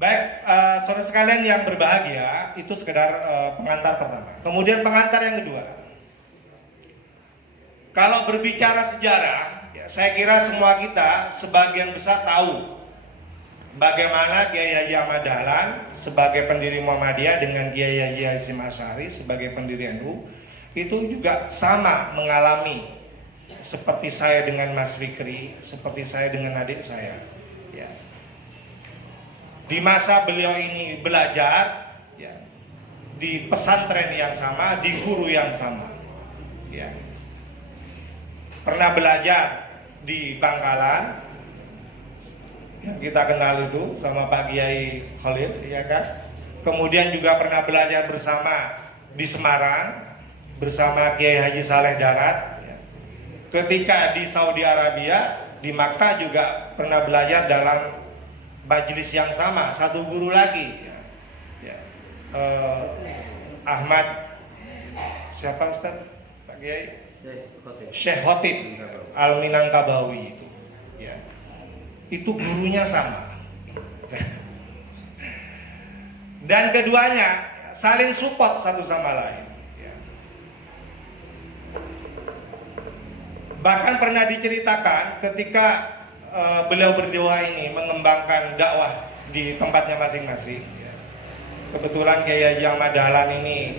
Baik, saudara sekalian yang berbahagia, itu sekedar pengantar pertama. Kemudian pengantar yang kedua. Kalau berbicara sejarah, ya, saya kira semua kita sebagian besar tahu bagaimana Kiai Haji Ahmad Dahlan sebagai pendiri Muhammadiyah dengan Kiai Haji Hasyim Asy'ari sebagai pendiri NU itu juga sama mengalami seperti saya dengan Mas Fikri, seperti saya dengan adik saya. Ya. Di masa beliau ini belajar, ya, di pesantren yang sama, di guru yang sama, ya. Pernah belajar di Bangkalan, yang kita kenal itu sama Pak Kiai Khalid, ya kan? Kemudian juga pernah belajar bersama di Semarang bersama Kiai Haji Saleh Darat. Ya. Ketika di Saudi Arabia, di Makkah juga pernah belajar dalam majelis yang sama, satu guru lagi, ya. Ya. Ahmad siapa Ustaz? Pak Kiai? Syekh Khotib Al-Minangkabawi itu, ya. Itu gurunya sama. Dan keduanya saling support satu sama lain, ya. Bahkan pernah diceritakan ketika beliau berdua ini mengembangkan dakwah di tempatnya masing-masing, ya. Kebetulan Kiai Haji Ahmad Dahlan ini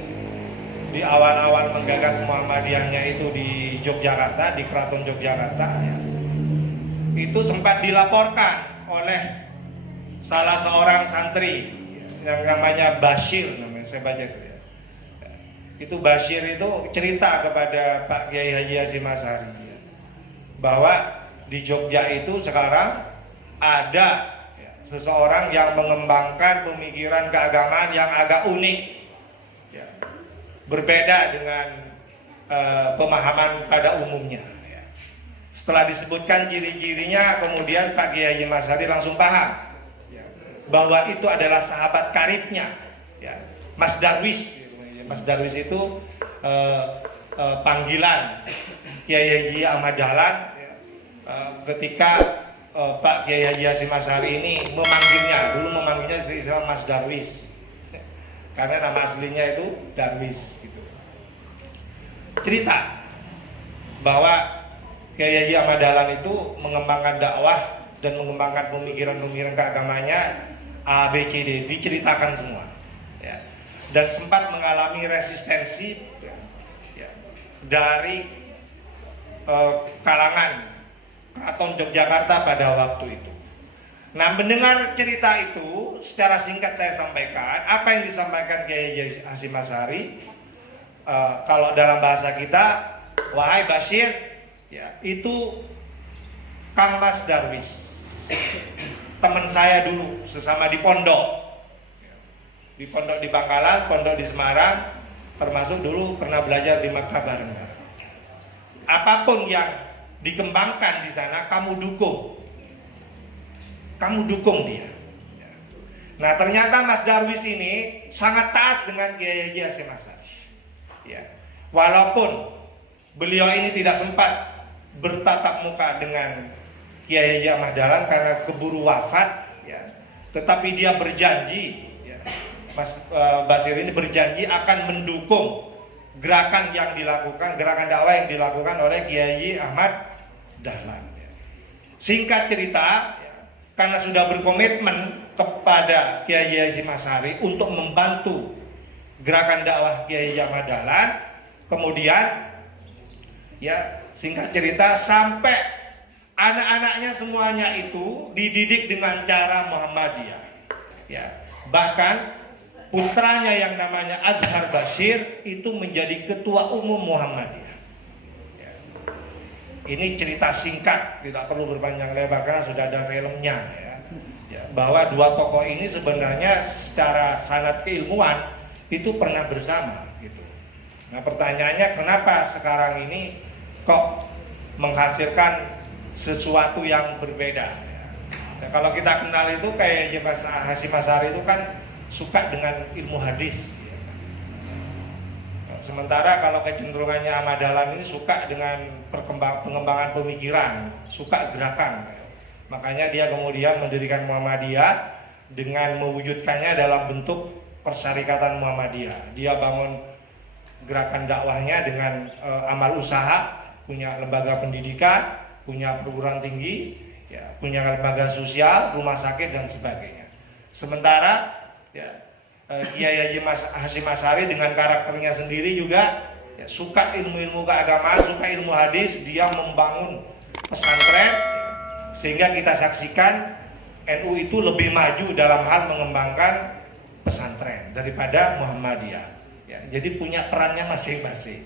di awal-awal menggagas Muhammadiyahnya itu di Yogyakarta, di Keraton Yogyakarta, ya. Itu sempat dilaporkan oleh salah seorang santri, ya, yang namanya Bashir, namanya saya baca itu, ya. Itu Bashir itu cerita kepada Pak Kiai Haji Hasyim Asy'ari, ya, bahwa di Jogja itu sekarang ada, ya, seseorang yang mengembangkan pemikiran keagamaan yang agak unik, ya, berbeda dengan pemahaman pada umumnya, ya. Setelah disebutkan ciri-cirinya, kemudian Pak Kiai Haji Asy'ari langsung paham, ya, bahwa itu adalah sahabat karibnya, ya, Mas Darwis. Mas Darwis itu panggilan Kiai Haji Ahmad Dahlan ketika Pak Kiai Haji Hasyim Asy'ari ini dulu memanggilnya istilah Mas Darwis, karena nama aslinya itu Darwis, gitu. Cerita bahwa Kiai Haji Ahmad Dahlan itu mengembangkan dakwah dan mengembangkan pemikiran-pemikiran keagamanya ABCD, diceritakan semua, ya. Dan sempat mengalami resistensi, ya, dari kalangan Keraton Yogyakarta pada waktu itu. Nah, mendengar cerita itu secara singkat saya sampaikan apa yang disampaikan Kiai Haji Hasyim Asy'ari. Kalau dalam bahasa kita, wahai Bashir, ya, itu Kang Mas Darwis, teman saya dulu sesama di pondok, di pondok di Bangkalan, pondok di Semarang, termasuk dulu pernah belajar di Makkah bareng-bareng. Apapun yang dikembangkan di sana, kamu dukung dia. Nah, ternyata Mas Darwis ini sangat taat dengan Kiai Haji Hasyim Asy'ari, ya. Walaupun beliau ini tidak sempat bertatap muka dengan Kiai Haji Ahmad Dahlan karena keburu wafat, ya, tetapi dia berjanji, ya, Mas Bashir ini berjanji akan mendukung gerakan dakwah yang dilakukan oleh Kiai Haji Ahmad Dahlan, ya. Singkat cerita, ya, karena sudah berkomitmen kepada Kiai Haji Hasyim Asy'ari untuk membantu gerakan dakwah Kiai Haji Ahmad Dahlan, kemudian, ya, singkat cerita sampai anak-anaknya semuanya itu dididik dengan cara Muhammadiyah, ya. Bahkan putranya yang namanya Azhar Bashir itu menjadi ketua umum Muhammadiyah. Ini cerita singkat, tidak perlu berpanjang lebar karena sudah ada filmnya, ya. Ya, bahwa dua tokoh ini sebenarnya secara sanad keilmuan itu pernah bersama, gitu. Nah, pertanyaannya kenapa sekarang ini kok menghasilkan sesuatu yang berbeda, ya. Nah, kalau kita kenal itu kayak Hasyim Asy'ari itu kan suka dengan ilmu hadis, ya. Sementara kalau kecenderungannya Ahmad Dahlan ini suka dengan pengembangan pemikiran, suka gerakan. Makanya dia kemudian mendirikan Muhammadiyah dengan mewujudkannya dalam bentuk Persyarikatan Muhammadiyah. Dia bangun gerakan dakwahnya dengan amal usaha, punya lembaga pendidikan, punya perguruan tinggi, ya, punya lembaga sosial, rumah sakit dan sebagainya. Sementara ya, Kiai Haji Hasyim Asy'ari dengan karakternya sendiri juga ya, suka ilmu-ilmu keagamaan, suka ilmu hadis, dia membangun pesantren, ya, sehingga kita saksikan NU itu lebih maju dalam hal mengembangkan pesantren daripada Muhammadiyah. Ya, jadi punya perannya masing-masing.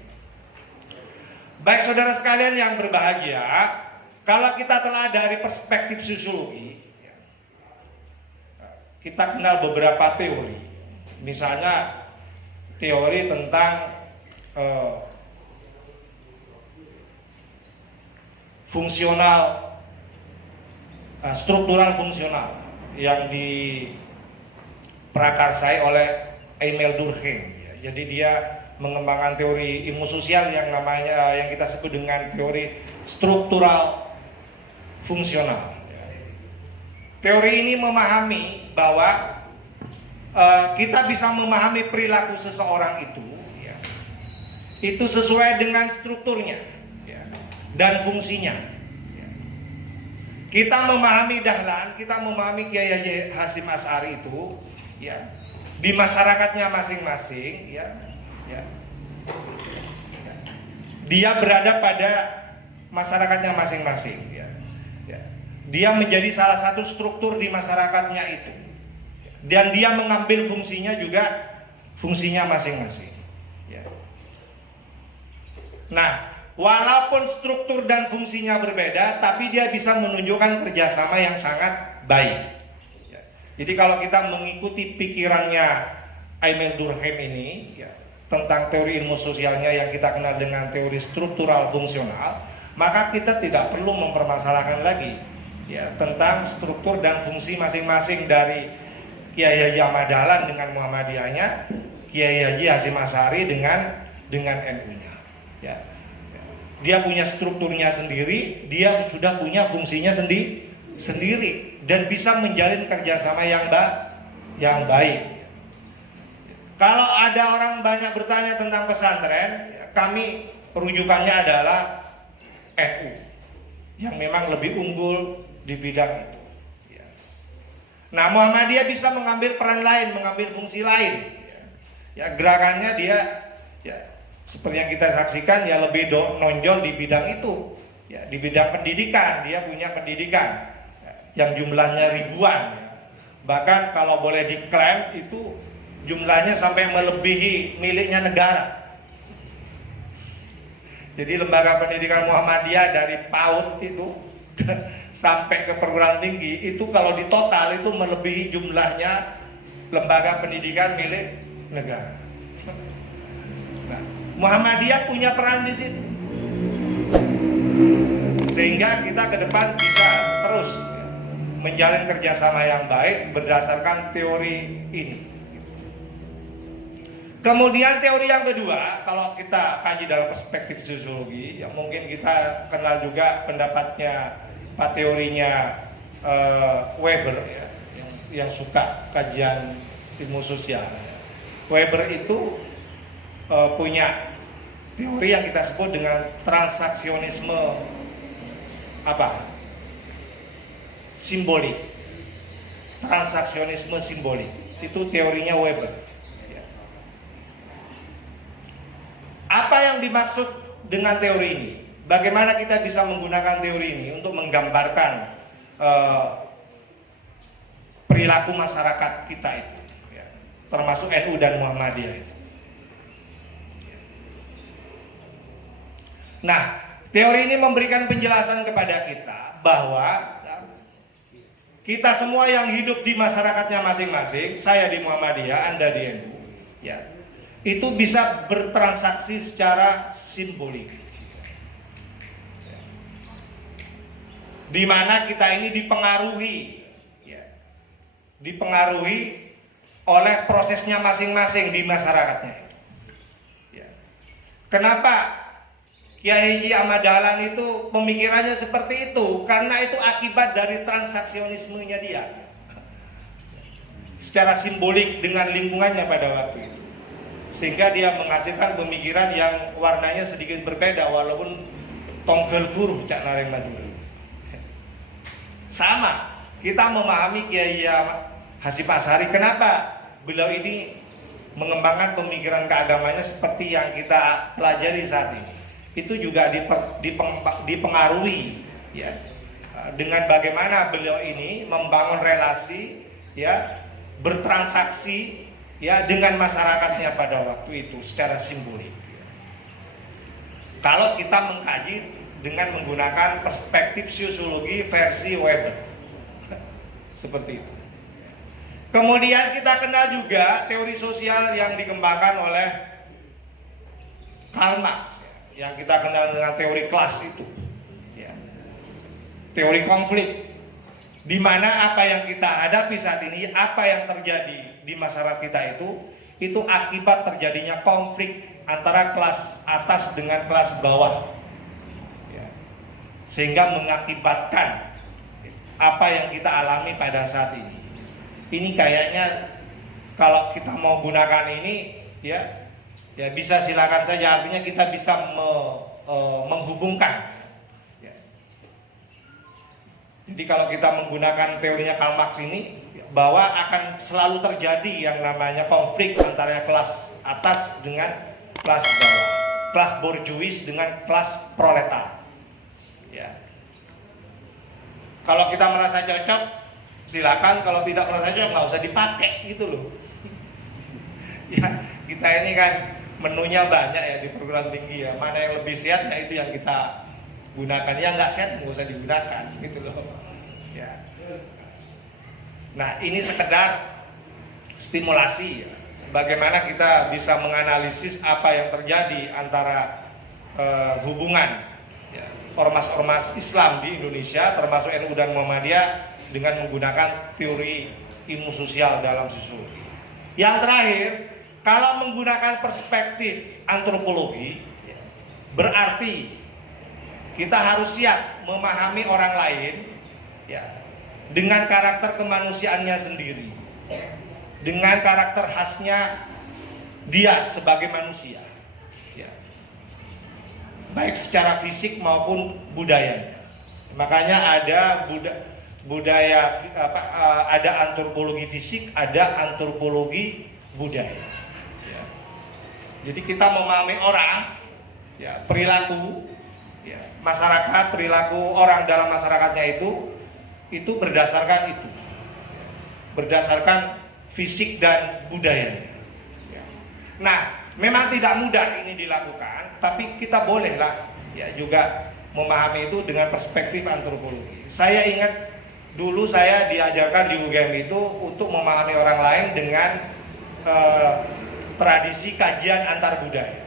Baik saudara sekalian yang berbahagia, kalau kita telah dari perspektif sosiologi, ya, kita kenal beberapa teori. Misalnya teori tentang fungsional, struktural fungsional yang diprakarsai oleh Emil Durkheim. Ya. Jadi dia mengembangkan teori ilmu sosial yang namanya yang kita sebut dengan teori struktural fungsional. Ya. Teori ini memahami bahwa kita bisa memahami perilaku seseorang itu sesuai dengan strukturnya, ya, dan fungsinya. Ya. Kita memahami Dahlan, kita memahami Kiai Haji Hasyim Asy'ari itu, ya, di masyarakatnya masing-masing, ya, ya. Dia berada pada masyarakatnya masing-masing, ya. Ya. Dia menjadi salah satu struktur di masyarakatnya itu, dan dia mengambil fungsinya juga fungsinya masing-masing. Ya. Nah, walaupun struktur dan fungsinya berbeda, tapi dia bisa menunjukkan kerjasama yang sangat baik. Ya. Jadi kalau kita mengikuti pikirannya Emil Durkheim ini, ya, tentang teori ilmu sosialnya yang kita kenal dengan teori struktural fungsional, maka kita tidak perlu mempermasalahkan lagi, ya, tentang struktur dan fungsi masing-masing dari Kiai Haji Ahmad Dahlan dengan Muhammadiyahnya, Kiai Haji Hasyim Asy'ari dengan NU-nya. Ya. Dia punya strukturnya sendiri, dia sudah punya fungsinya sendiri dan bisa menjalin kerjasama yang baik. Kalau ada orang banyak bertanya tentang pesantren, kami rujukannya adalah NU yang memang lebih unggul di bidang itu. Nah, Muhammadiyah bisa mengambil peran lain, mengambil fungsi lain. Ya, gerakannya dia, ya, seperti yang kita saksikan, ya lebih nonjol di bidang itu. Ya, di bidang pendidikan, dia punya pendidikan, ya, yang jumlahnya ribuan. Ya. Bahkan kalau boleh diklaim itu jumlahnya sampai melebihi miliknya negara. Jadi lembaga pendidikan Muhammadiyah dari PAUD itu sampai ke perguruan tinggi itu kalau di total itu melebihi jumlahnya lembaga pendidikan milik negara. Nah, Muhammadiyah punya peran di situ, sehingga kita ke depan bisa terus, ya, menjalin kerjasama yang baik berdasarkan teori ini. Kemudian teori yang kedua, kalau kita kaji dalam perspektif sosiologi, yang mungkin kita kenal juga pendapatnya teorinya Weber, ya, yang suka kajian ilmu sosial. Ya. Weber itu punya teori yang kita sebut dengan transaksionisme simbolik. Transaksionisme simbolik itu teorinya Weber. Ya. Apa yang dimaksud dengan teori ini? Bagaimana kita bisa menggunakan teori ini untuk menggambarkan perilaku masyarakat kita itu, ya, termasuk NU dan Muhammadiyah itu. Nah, teori ini memberikan penjelasan kepada kita bahwa kita semua yang hidup di masyarakatnya masing-masing, saya di Muhammadiyah, Anda di NU, ya, itu bisa bertransaksi secara simbolik. Di mana kita ini dipengaruhi oleh prosesnya masing-masing di masyarakatnya. Ya. Kenapa Kiai Haji Ahmad Dahlan itu pemikirannya seperti itu? Karena itu akibat dari transaksionismenya dia. secara simbolik dengan lingkungannya pada waktu itu, sehingga dia menghasilkan pemikiran yang warnanya sedikit berbeda walaupun tonggel guruh Cak Nareng Maduri. Sama, kita memahami Kiai Hasyim Asy'ari, kenapa beliau ini mengembangkan pemikiran keagamannya seperti yang kita pelajari saat ini. Itu juga dipengaruhi ya dengan bagaimana beliau ini membangun relasi ya, bertransaksi ya dengan masyarakatnya pada waktu itu secara simbolik. Kalau kita mengkaji dengan menggunakan perspektif sosiologi versi Weber, seperti itu. Kemudian kita kenal juga teori sosial yang dikembangkan oleh Karl Marx, yang kita kenal dengan teori kelas itu, ya. Teori konflik, di mana apa yang kita hadapi saat ini, apa yang terjadi di masyarakat kita itu akibat terjadinya konflik antara kelas atas dengan kelas bawah. Sehingga mengakibatkan apa yang kita alami pada saat ini. Ini kayaknya kalau kita mau gunakan ini ya bisa silakan saja, artinya kita bisa menghubungkan ya. Jadi kalau kita menggunakan teorinya Karl Marx ini, bahwa akan selalu terjadi yang namanya konflik antara kelas atas dengan kelas bawah, kelas borjuis dengan kelas proletar. Ya. Kalau kita merasa cocok, silakan. Kalau tidak merasa cocok, nggak usah dipakai gitu loh. Ya, kita ini kan menunya banyak ya di perguruan tinggi ya. Mana yang lebih sehat ya itu yang kita gunakan. Yang nggak sehat nggak usah digunakan gitu loh. Ya. Nah, ini sekedar stimulasi ya. Bagaimana kita bisa menganalisis apa yang terjadi antara hubungan ormas-ormas Islam di Indonesia, termasuk NU dan Muhammadiyah, dengan menggunakan teori ilmu sosial dalam sosiologi. Yang terakhir, kalau menggunakan perspektif antropologi, berarti kita harus siap memahami orang lain ya, dengan karakter kemanusiaannya sendiri, dengan karakter khasnya dia sebagai manusia. Baik secara fisik maupun budayanya. Makanya ada budaya ada antropologi fisik, ada antropologi budaya. Ya. Jadi kita memahami orang, ya, perilaku, ya, masyarakat, perilaku orang dalam masyarakatnya itu berdasarkan itu, berdasarkan fisik dan budayanya. Ya. Nah, memang tidak mudah ini dilakukan, tapi kita bolehlah ya juga memahami itu dengan perspektif antropologi. Saya ingat dulu saya diajarkan di UGM itu untuk memahami orang lain dengan tradisi kajian antar budaya.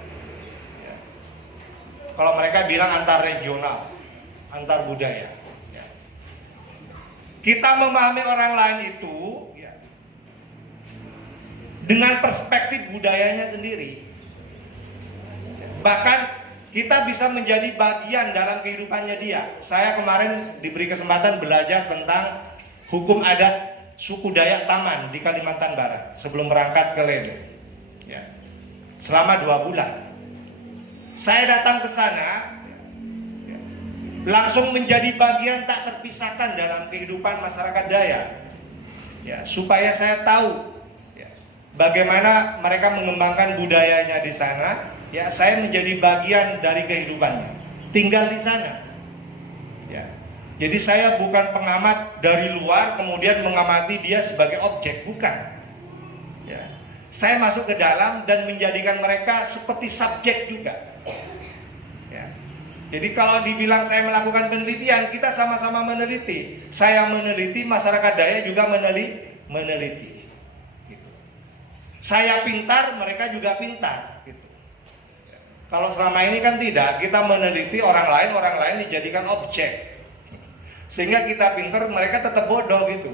Ya. Kalau mereka bilang antar regional, antar budaya. Ya. Kita memahami orang lain itu ya, dengan perspektif budayanya sendiri. Bahkan kita bisa menjadi bagian dalam kehidupannya dia. Saya kemarin diberi kesempatan belajar tentang hukum adat suku Dayak Taman di Kalimantan Barat sebelum berangkat ke Lede. Ya. Selama 2 bulan. Saya datang ke sana, ya, langsung menjadi bagian tak terpisahkan dalam kehidupan masyarakat Dayak. Ya, supaya saya tahu ya, bagaimana mereka mengembangkan budayanya di sana. Ya, saya menjadi bagian dari kehidupannya, tinggal di sana. Ya. Jadi saya bukan pengamat dari luar kemudian mengamati dia sebagai objek, bukan. Ya. Saya masuk ke dalam dan menjadikan mereka seperti subjek juga. Ya. Jadi kalau dibilang saya melakukan penelitian, kita sama-sama meneliti. Saya meneliti, masyarakat Dayak juga meneliti. Gitu. Saya pintar, mereka juga pintar. Gitu. Kalau selama ini kan tidak, kita meneliti orang lain dijadikan objek. Sehingga kita pintar, mereka tetap bodoh gitu.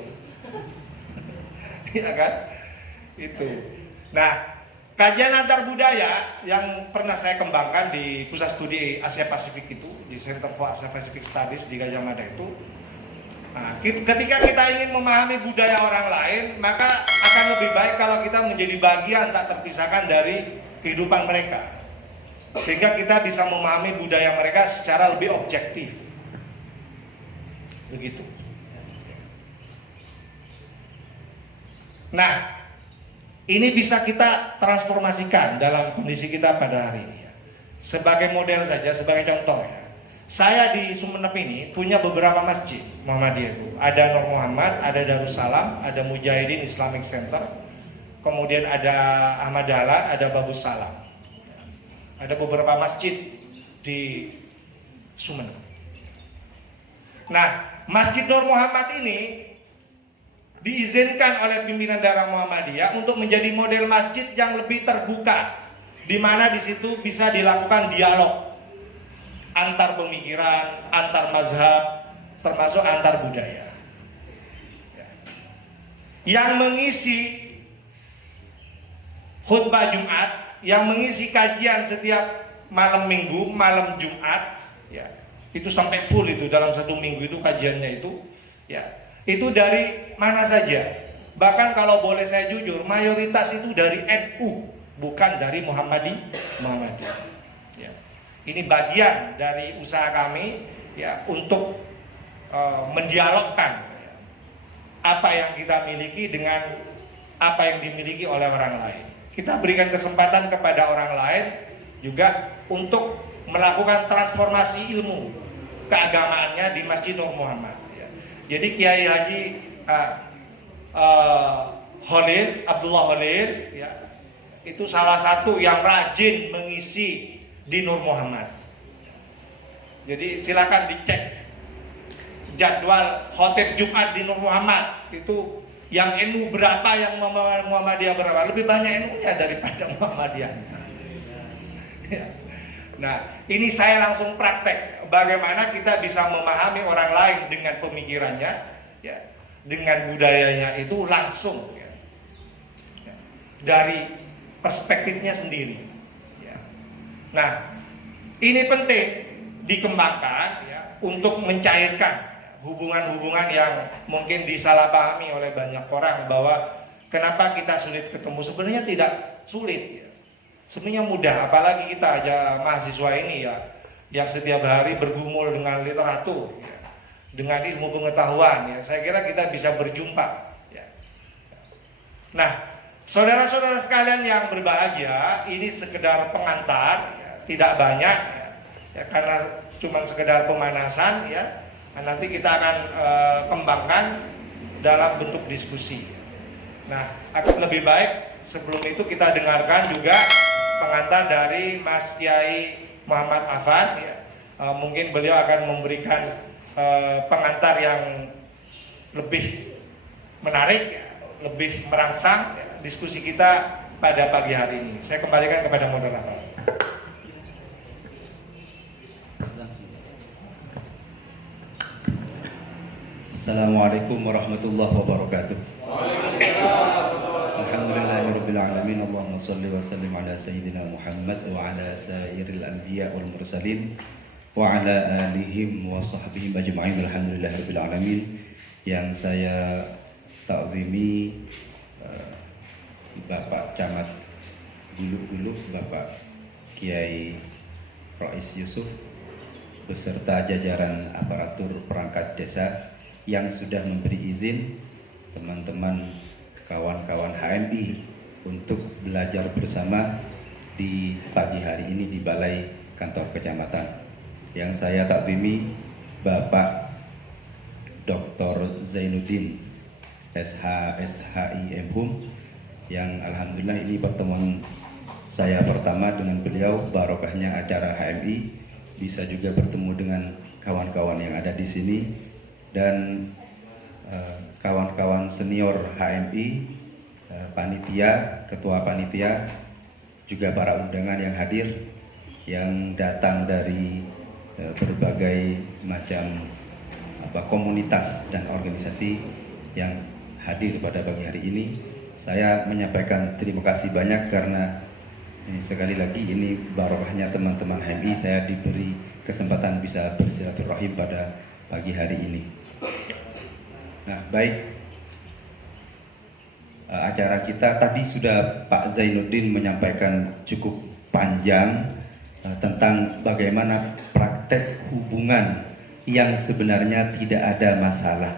Iya kan? Itu. Nah, kajian antar budaya yang pernah saya kembangkan di Pusat Studi Asia Pasifik itu, di Center for Asia Pacific Studies di Gajah Mada Nah, ketika kita ingin memahami budaya orang lain, maka akan lebih baik kalau kita menjadi bagian tak terpisahkan dari kehidupan mereka, sehingga kita bisa memahami budaya mereka secara lebih objektif. Begitu. Nah, ini bisa kita transformasikan dalam kondisi kita pada hari ini. Sebagai model saja, sebagai contoh ya. Saya di Sumenep ini punya beberapa masjid Muhammadiyah itu. Ada Nur Muhammad, ada Darussalam, ada Mujahidin Islamic Center, kemudian ada Ahmad Dahlan, ada Babus Salam. Ada beberapa masjid di Sumenep. Nah, Masjid Nur Muhammad ini diizinkan oleh pimpinan daerah Muhammadiyah untuk menjadi model masjid yang lebih terbuka, di mana di situ bisa dilakukan dialog antar pemikiran, antar mazhab, termasuk antar budaya. Yang mengisi khutbah Jumat, yang mengisi kajian setiap malam Minggu, malam Jumat, ya, itu sampai full itu dalam satu minggu itu kajiannya itu, ya, itu dari mana saja. Bahkan kalau boleh saya jujur, mayoritas itu dari NU, bukan dari Muhammadiyah. Ya. Ini bagian dari usaha kami ya untuk mendialogkan ya, apa yang kita miliki dengan apa yang dimiliki oleh orang lain. Kita berikan kesempatan kepada orang lain juga untuk melakukan transformasi ilmu keagamaannya di Masjid Nur Muhammad. Ya. Jadi Kiai Haji Abdullah Holil ya, itu salah satu yang rajin mengisi di Nur Muhammad. Jadi silakan dicek jadwal khotib Jumat di Nur Muhammad. Itu yang NU berapa, yang Muhammadiyah berapa. Lebih banyak NU-nya daripada Muhammadiyah. Nah, ini saya langsung praktek bagaimana kita bisa memahami orang lain dengan pemikirannya ya, dengan budayanya itu langsung ya, dari perspektifnya sendiri. Nah, ini penting dikembangkan ya, untuk mencairkan hubungan-hubungan yang mungkin disalahpahami oleh banyak orang bahwa kenapa kita sulit ketemu. Sebenarnya tidak sulit ya. Sebenarnya mudah, apalagi kita aja mahasiswa ini ya, yang setiap hari bergumul dengan literatur ya, dengan ilmu pengetahuan ya. Saya kira kita bisa berjumpa ya. Nah, saudara-saudara sekalian yang berbahagia, ini sekedar pengantar ya, tidak banyak ya, karena cuma sekedar pemanasan ya. Nah, nanti kita akan kembangkan dalam bentuk diskusi. Nah, akan lebih baik sebelum itu kita dengarkan juga pengantar dari Mas Kiai Muhammad Afan ya. Mungkin beliau akan memberikan pengantar yang lebih menarik ya, lebih merangsang ya, diskusi kita pada pagi hari ini. Saya kembalikan kepada moderator. Assalamualaikum warahmatullahi wabarakatuh. Alhamdulillahirabbil alamin. Allahumma shalli wa sallim ala sayyidina Muhammad wa ala sairil anbiya wal mursalin wa ala alihim wa sahbihim ajma'in. Alhamdulillahirabbil alamin. Yang saya ta'zimi Bapak Camat Guluk-Guluk, Bapak Kiai Rais Yusuf beserta jajaran aparatur perangkat desa yang sudah memberi izin teman-teman kawan-kawan HMI untuk belajar bersama di pagi hari ini di Balai Kantor Kecamatan. Yang saya takdimi Bapak Dr. Zainuddin SHI MHum, yang alhamdulillah ini pertemuan saya pertama dengan beliau. Barokahnya acara HMI bisa juga bertemu dengan kawan-kawan yang ada di sini dan kawan-kawan senior HMI, panitia, ketua panitia, juga para undangan yang hadir, yang datang dari berbagai macam komunitas dan organisasi yang hadir pada pagi hari ini. Saya menyampaikan terima kasih banyak karena sekali lagi ini barokahnya teman-teman HMI, saya diberi kesempatan bisa bersilaturahim pada pagi hari ini. Nah, baik. Acara kita tadi sudah Pak Zainuddin menyampaikan cukup panjang tentang bagaimana praktek hubungan yang sebenarnya tidak ada masalah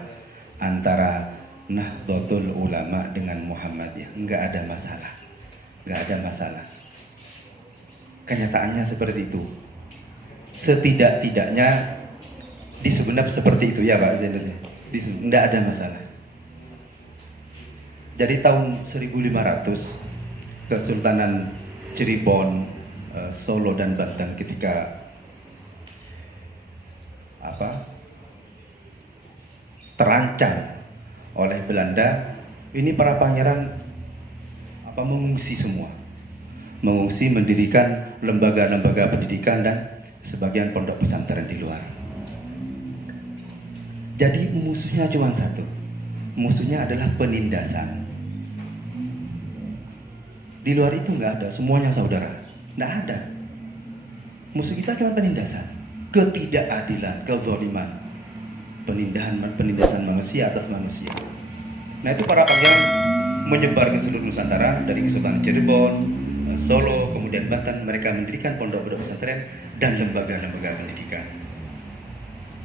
antara Nahdlatul Ulama dengan Muhammadiyah. Enggak ada masalah. Enggak ada masalah. Kenyataannya seperti itu. Setidak-tidaknya di Sumeneb seperti itu ya Pak Zainuddin. Enggak ada masalah. Jadi tahun 1500 Kesultanan Cirebon, Solo dan Banten ketika terancam oleh Belanda, ini para pangeran mengungsi semua. Mengungsi mendirikan lembaga-lembaga pendidikan dan sebagian pondok pesantren di luar. Jadi musuhnya cuma satu. Musuhnya adalah penindasan. Di luar itu nggak ada, semuanya saudara. Nggak ada. Musuh kita cuma penindasan, ketidakadilan, kezaliman, penindasan manusia atas manusia. Nah itu para pangeran menyebar ke seluruh Nusantara, dari Kesultanan Cirebon, Solo, kemudian Banten. Mereka mendirikan pondok-pondok pesantren dan lembaga-lembaga pendidikan.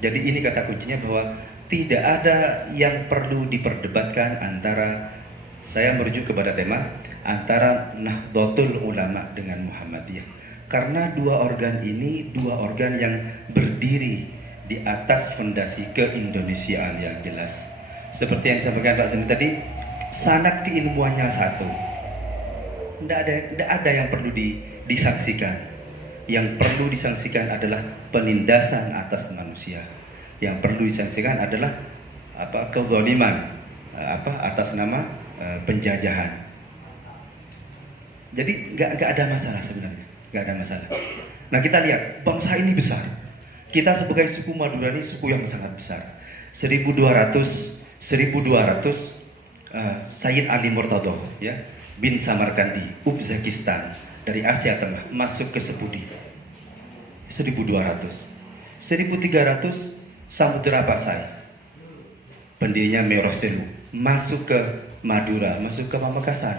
Jadi ini kata kuncinya bahwa tidak ada yang perlu diperdebatkan antara, saya merujuk kepada tema, antara Nahdlatul Ulama dengan Muhammadiyah. Karena dua organ ini dua organ yang berdiri di atas fondasi keindonesiaan yang jelas. Seperti yang disampaikan Pak Seni tadi, sanad keilmuannya satu. Tidak ada yang perlu disaksikan. Yang perlu disaksikan adalah penindasan atas manusia. Yang perlu disaksikan adalah kezaliman atas nama penjajahan. Jadi nggak ada masalah sebenarnya, nggak ada masalah. Nah kita lihat bangsa ini besar. Kita sebagai suku Madura ini suku yang sangat besar. 1200 Sayyid Ali Murtado ya bin Samarkandi, Uzbekistan, dari Asia Tengah masuk ke Sepudi. 1200. 1300 Samudra Pasai, pendirinya Meroselu, masuk ke Madura, masuk ke Pamekasan,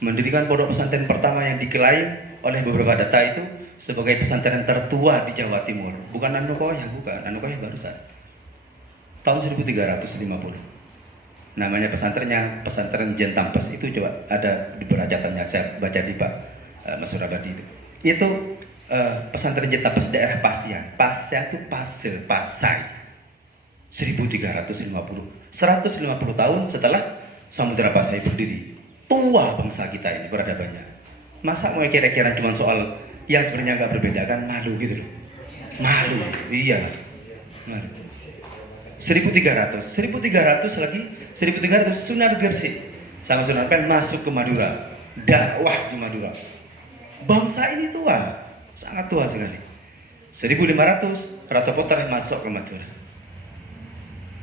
mendirikan pondok pesantren pertama yang diklaim oleh beberapa data itu sebagai pesantren tertua di Jawa Timur. Bukan Anokoya, bukan. Anokoya barusan. Tahun 1350. Namanya pesantrennya Pesantren Jentampes. Itu coba ada di peracatannya, saya baca di Pak Mas Surabadi itu. Itu pesantren Jentampes daerah Pasian. Pasian itu Pasai. 1350. 150 tahun setelah Samudra Pasai berdiri. Tua bangsa kita ini peradabannya. Masa mau kira-kira cuma soal yang sebenarnya nggak berbeda kan, malu gitu loh. Malu, iya. Malu. 1300 lagi, 1300 Sunan Gresik sama Sunan Ampel masuk ke Madura, dakwah di Madura. Bangsa ini tua, sangat tua sekali. 1500 Ratu Potar masuk ke Madura.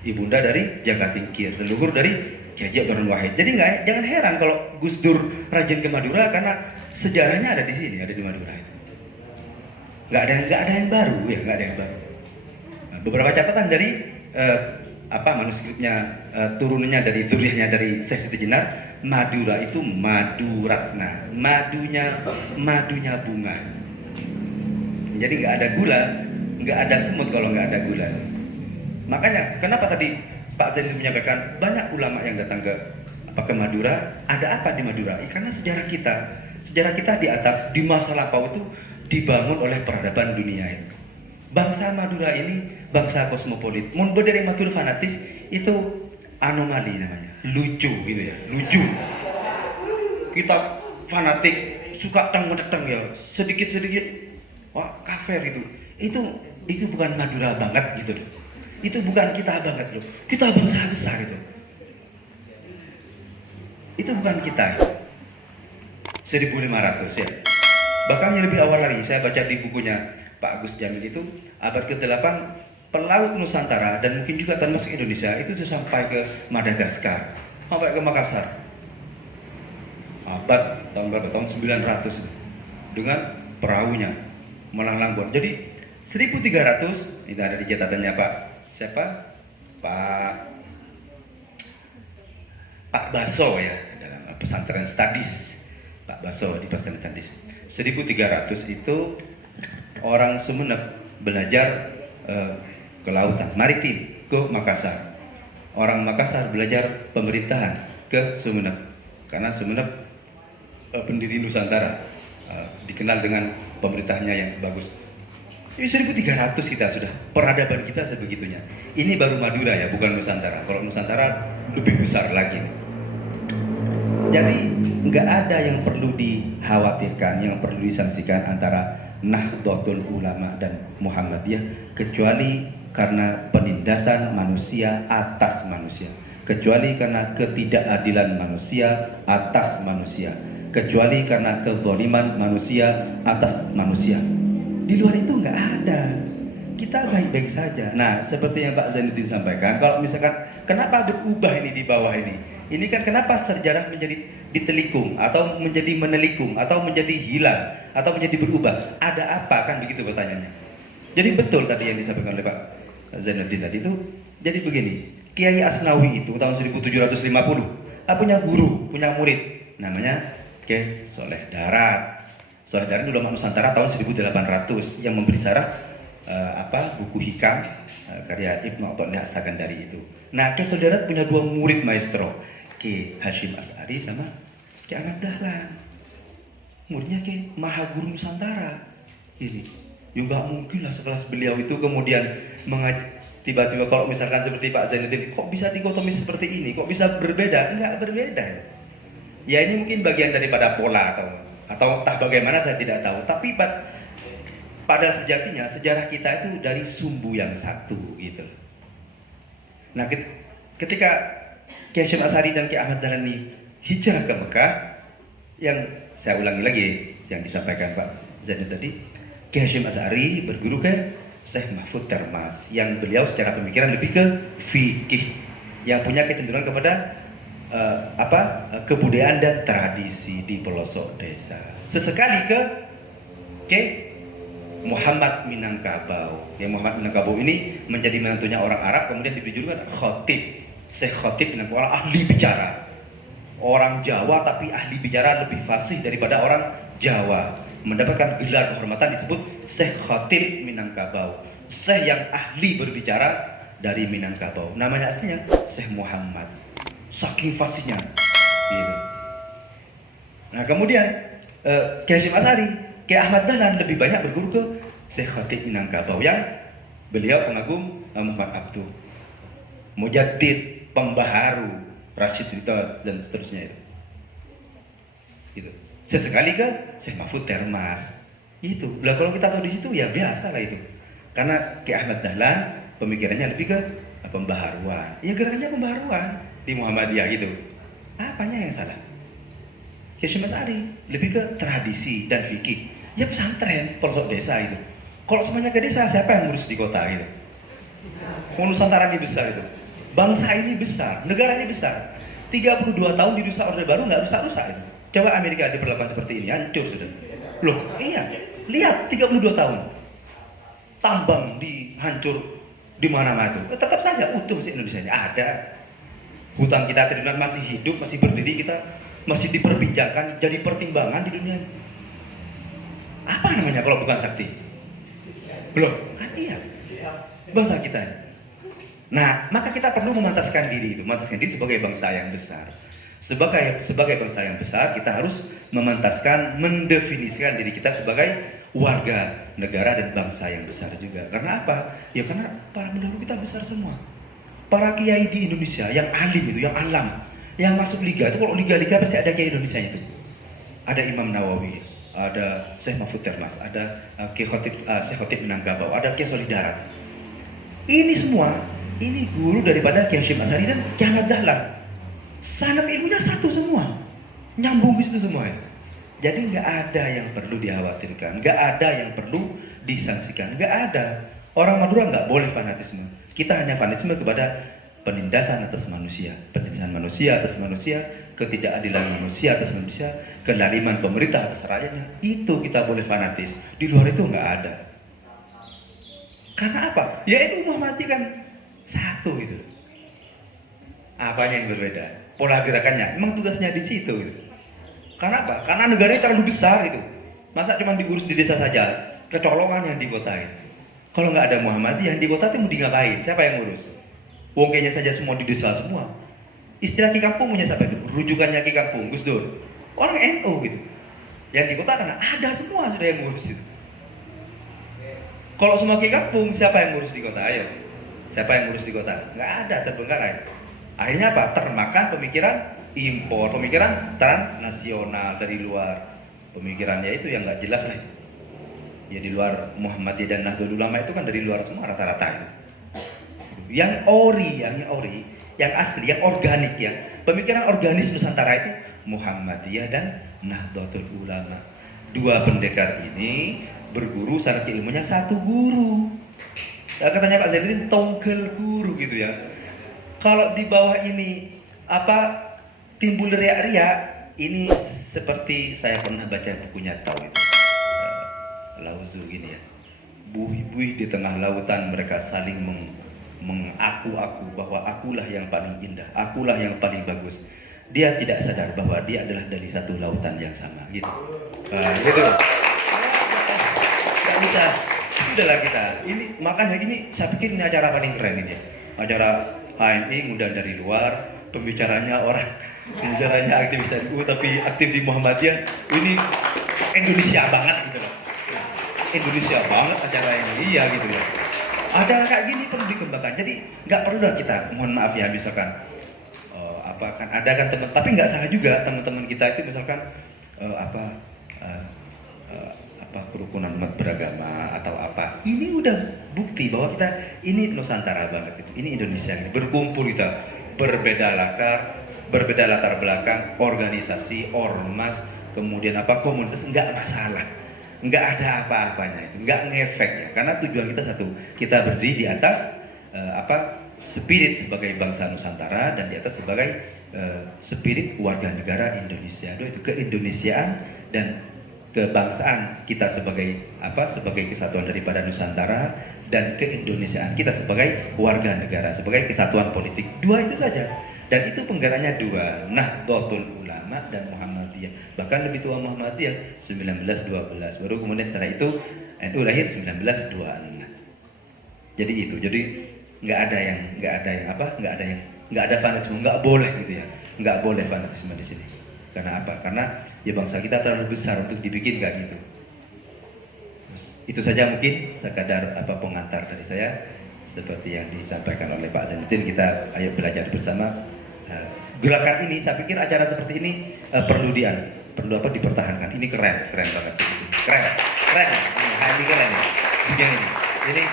Ibunda dari Jagatingkir, leluhur dari Ki Haji Abdurrahman Wahid. Jadi jangan heran kalau Gus Dur rajin ke Madura karena sejarahnya ada di sini, ada di Madura itu. Nggak ada yang baru ya, nggak ada yang baru. Nah, beberapa catatan dari manuskripnya, turunannya dari zuriyahnya dari Syekh Siti Jenar, Madura itu Maduratna, madunya bunga. Jadi nggak ada gula, nggak ada semut kalau nggak ada gula. Makanya kenapa tadi Pak Zaini menyampaikan banyak ulama yang datang ke Madura. Ada apa di Madura? Karena sejarah kita di atas, di masa lampau itu dibangun oleh peradaban dunia itu. Bangsa Madura ini bangsa kosmopolit. Mun dari Madura fanatis itu anomali namanya, lucu gitu ya, lucu. Kita fanatik, suka teng-teng ya, sedikit-sedikit, wah kafir itu. Itu bukan Madura banget gitu loh. Itu bukan kita banget loh. Kita bangsa besar itu. Itu bukan kita. 1500 ya. Bahkan yang lebih awal lagi, saya baca di bukunya Pak Agus Jamil itu, abad ke-8 pelaut Nusantara dan mungkin juga termasuk Indonesia itu sudah sampai ke Madagaskar, sampai ke Makassar. Abad tahun berapa? Tahun 900 itu. Dengan perahunya melanglang. Jadi 1300 itu ada di catatannya Pak siapa? Pak Pak Baso ya dalam pesantren Stadis. Pak Baso di pesantren Stadis. 1300 itu orang Sumeneb belajar kelautan maritim ke Makassar. Orang Makassar belajar pemerintahan ke Sumeneb. Karena Sumeneb pendiri Nusantara, dikenal dengan pemerintahnya yang bagus. Ini 1300 kita sudah, peradaban kita sebegitunya. Ini baru Madura ya, bukan Nusantara. Kalau Nusantara lebih besar lagi. Jadi nggak ada yang perlu dikhawatirkan, yang perlu disangsikan antara Nahdlatul Ulama dan Muhammadiyah, kecuali karena penindasan manusia atas manusia, kecuali karena ketidakadilan manusia atas manusia, kecuali karena kezaliman manusia atas manusia. Di luar itu nggak ada. Kita baik-baik saja. Nah, seperti yang Pak Zainuddin sampaikan, kalau misalkan kenapa berubah ini di bawah ini? Ini kan kenapa sejarah menjadi ditelikung atau menjadi menelikung atau menjadi hilang atau menjadi berubah? Ada apa kan begitu pertanyaannya? Jadi betul tadi yang disampaikan oleh Pak Zainuddin tadi itu. Jadi begini, Kiai Asnawi itu tahun 1750 punya guru, punya murid namanya Kiai Soleh Darat. Soleh Darat ulama Nusantara tahun 1800 yang memberi syarah buku hikam karya Ibnu Athaillah As-Sakandari itu. Nah, Kiai Soleh Darat punya dua murid maestro, Kiai Hasyim Asy'ari sama Kiai Ahmad Dahlan. Muridnya Kiai Maha Guru Nusantara. Ini, ya nggak mungkin lah sekelas beliau itu kemudian tiba-tiba kalau misalkan seperti Pak Zainuddin, kok bisa dikotomis seperti ini, kok bisa berbeda? Enggak berbeda. Ya ini mungkin bagian daripada pola atau entah bagaimana saya tidak tahu. Tapi pada sejatinya sejarah kita itu dari sumbu yang satu gitu. Nah, ketika Kiai Hasyim Asy'ari dan Kiai Ahmad Dahlan ini hijrah ke Mekah, yang saya ulangi lagi yang disampaikan Pak Zainuddin tadi, Kiai Hasyim Asy'ari berguru ke Syekh Mahfud Termas, yang beliau secara pemikiran lebih ke fikih, yang punya kecenderungan kepada kebudayaan dan tradisi di pelosok desa. Sesekali ke Muhammad Minangkabau. Yang Muhammad Minangkabau ini menjadi menantunya orang Arab, kemudian diberi julukan Khatib. Syekh Khatib Minangkabau, orang ahli bicara. Orang Jawa tapi ahli bicara lebih fasih daripada orang Jawa. Mendapatkan gelar kehormatan disebut Syekh Khatib Minangkabau. Syekh yang ahli berbicara dari Minangkabau. Namanya aslinya Syekh Muhammad. Saking fasihnya gitu. Nah, kemudian Kiai Hasyim Asy'ari, Kiai Ahmad Dahlan lebih banyak berguru ke Syekh Khatib Minangkabau, yang beliau pengagum Muhammad Abduh, mujaddid, pembaharu, Rashid Rita dan seterusnya itu. Gitu. Sesekali ke Syekh Mahfud Termas. Itu. Lah kalau kita tahu di situ ya biasa lah itu. Karena Kiai Ahmad Dahlan pemikirannya lebih ke pembaharuan. Ya gerakannya pembaharuan di Muhammadiyah gitu. Apanya yang salah? Kiai Hasyim Asy'ari lebih ke tradisi dan fikih. Ya pesantren, pelosok desa itu. Kalau semuanya ke desa, siapa yang ngurus di kota gitu? Nusantara ini besar itu. Bangsa ini besar, negara ini besar. 32 tahun dirusak Orde Baru nggak rusak-rusak itu. Coba Amerika diperlakukan seperti ini, hancur sudah. Loh, iya. Lihat 32 tahun. Tambang dihancur di mana-mana itu. Tetap saja utuh masih Indonesia ini ada. Hutan kita triliunan masih hidup, masih berdiri, kita masih diperbincangkan, jadi pertimbangan di dunia. Apa namanya kalau bukan sakti? Belum, kan iya. Bangsa kita. Nah, maka kita perlu memantaskan diri itu, memantaskan diri sebagai bangsa yang besar. Sebagai bangsa yang besar, kita harus memantaskan, mendefinisikan diri kita sebagai warga negara dan bangsa yang besar juga. Karena apa? Ya karena para pendahulu kita besar semua. Para kiai di Indonesia yang alim itu, yang alam, yang masuk liga itu, kalau liga-liga pasti ada kiai Indonesia itu. Ada Imam Nawawi, ada Syekh Mahfud Termas, ada Syekh Khatib Minangkabau, ada Kiai Soleh Darat. Ini semua, ini guru daripada Kiai Hasyim Asy'ari dan Kiai Ahmad Dahlan. Sanad ilmunya satu semua, nyambung di situ semua. Jadi nggak ada yang perlu dikhawatirkan, nggak ada yang perlu disangsikan, nggak ada. Orang Madura nggak boleh fanatisme. Kita hanya fanatisme kepada penindasan atas manusia, penindasan manusia atas manusia, ketidakadilan manusia atas manusia, kezaliman pemerintah atas rakyatnya. Itu kita boleh fanatis. Di luar itu nggak ada. Karena apa? Ya itu Muhammadiyah kan satu itu. Apanya yang berbeda? Pola gerakannya. Memang tugasnya di situ. Gitu. Karena apa? Karena negaranya terlalu besar itu. Masa cuma diurus di desa saja? Kecolongan yang di kota itu. Kalau nggak ada Muhammadiyah yang di kota itu mau di ngapain? Siapa yang ngurus? Wong kayaknya saja semua di desa semua. Istilah Ki Kampung punya siapa itu? Rujukannya Ki Kampung, Gus Dur. Orang NU gitu. Yang di kota karena ada semua sudah yang ngurus itu. Kalau semua Ki Kampung, siapa yang ngurus di kota? Ayo. Siapa yang ngurus di kota? Nggak ada, terbengkalai. Akhirnya apa? Termakan pemikiran impor, pemikiran transnasional dari luar. Pemikirannya itu yang nggak jelas lah itu. Ya di luar Muhammadiyah dan Nahdlatul Ulama itu kan dari luar semua rata-rata itu. Yang ori, yang asli, yang organik ya. Pemikiran organis Nusantara itu Muhammadiyah dan Nahdlatul Ulama. Dua pendekar ini berguru syarat ilmunya satu guru. Ya, katanya Pak Zainuddin tongkel guru gitu ya. Kalau di bawah ini apa timbul riak-riak, ini seperti saya pernah baca bukunya Tau itu. Lauzu gini ya. Buih-buih di tengah lautan mereka saling mengaku-aku bahwa akulah yang paling indah, akulah yang paling bagus. Dia tidak sadar bahwa dia adalah dari satu lautan yang sama gitu. Gitu. Gak bisa. Sudahlah kita. Ini makanya ini saya pikir ini acara paling keren ini. Acara HMI ngundang dari luar, pembicaranya aktivis NU tapi aktif di Muhammadiyah. Ini Indonesia banget gitu loh. Indonesia banget acara ini, iya gitu ya. Acara kayak gini perlu dikembangkan. Jadi nggak perlu lah kita, mohon maaf ya misalkan kan ada kan teman, tapi nggak salah juga teman-teman kita itu misalkan kerukunan umat beragama atau apa. Ini udah bukti bahwa kita ini Nusantara banget itu. Ini Indonesia ini berkumpul kita berbeda latar belakang, organisasi, ormas, kemudian komunitas nggak masalah. Nggak ada apa-apanya itu, nggak ngefek ya. Karena tujuan kita satu, kita berdiri di atas spirit sebagai bangsa Nusantara dan di atas sebagai spirit warga negara Indonesia. Itu keindonesiaan dan kebangsaan kita sebagai kesatuan daripada Nusantara dan keindonesiaan kita sebagai warga negara, sebagai kesatuan politik. Dua itu saja. Dan itu penggeraknya dua, Nahdlatul Ulama dan Muhammadiyah. Bahkan lebih tua Muhammadiyah 1912. Baru kemudian setelah itu NU lahir 1926. Jadi itu. Jadi nggak ada fanatisme, nggak boleh gitu ya. Nggak boleh fanatisme di sini. Karena apa? Karena ya bangsa kita terlalu besar untuk dibikin kayak gitu. Itu saja mungkin sekadar pengantar dari saya. Seperti yang disampaikan oleh Pak Zainuddin, kita ayo belajar bersama. Gerakan ini, saya pikir acara seperti ini perlu dipertahankan. Ini keren banget sih. Keren. HMI keren ya. Ini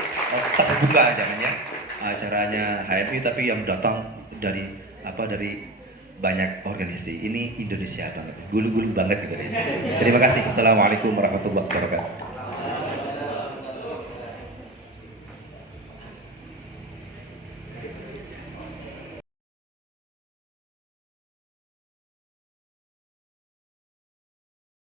terbuka aja kan ya. Acaranya HMI tapi yang datang dari banyak organisasi. Ini Indonesia banget. Gulu-gulu banget gitu ya. Terima kasih. Assalamualaikum warahmatullahi wabarakatuh.